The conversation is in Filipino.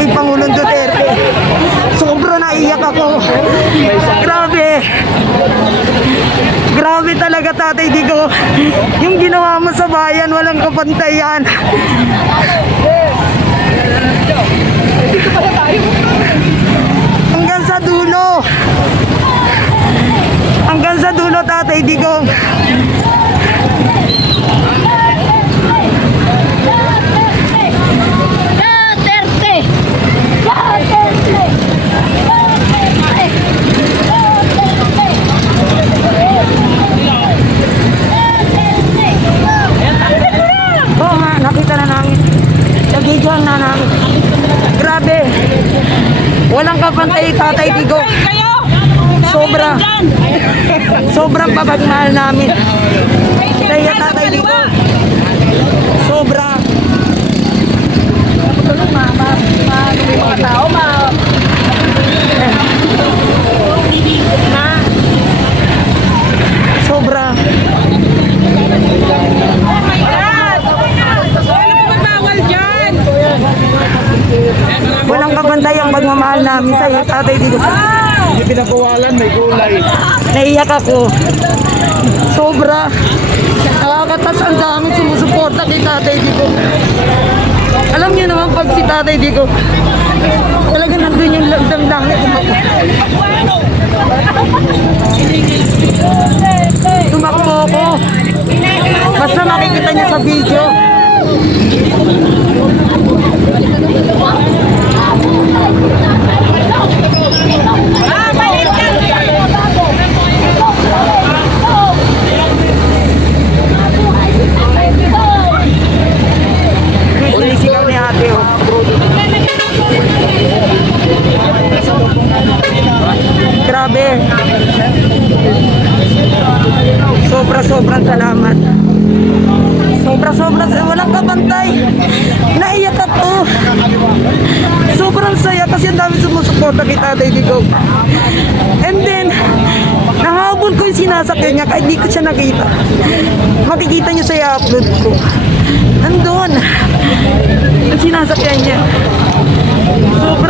kay Pangulong Duterte. Sobra naiyak ako. Grabe. Grabe talaga, Tatay Digong. Yung ginawa mo sa bayan, walang kapantayan. Hanggang sa dulo. Hanggang sa dulo, Tatay Digong. Oo nga, nakita na namin. Nag-videoan na namin. Grabe. Walang kapantay, Tatay Digong. Sobra. Sobrang pagmamahal namin. Kaya Tatay Digong. Sobra. Tulong mga tao, sobra. Walang kabantay ang pagmamahal namin sa iyo, Tatay Digong. Hindi pinakuwalan, may gulay. Naiyak ako. Sobra. Nakakatas, ang dami sumusuporta kay Tatay Digong. Alam niyo naman pag si Tatay Digong, talaga nandun yung damdamin tumakbo. Tumakbo ako. Basta makikita niyo sa video. Sinisigaw ni ate, oh. Grabe. Sobrang salamat. Sobrang walang kabantay. Naiyak ako. Sobrang saya kasi ang dami sumusuporta kay Tatay Digong. And then, nahabol ko yung sinasakyan niya kahit di ko siya nakita. Makikita niyo sa i-upload ko. Nandun. Ang sinasakyan niya. Sobrang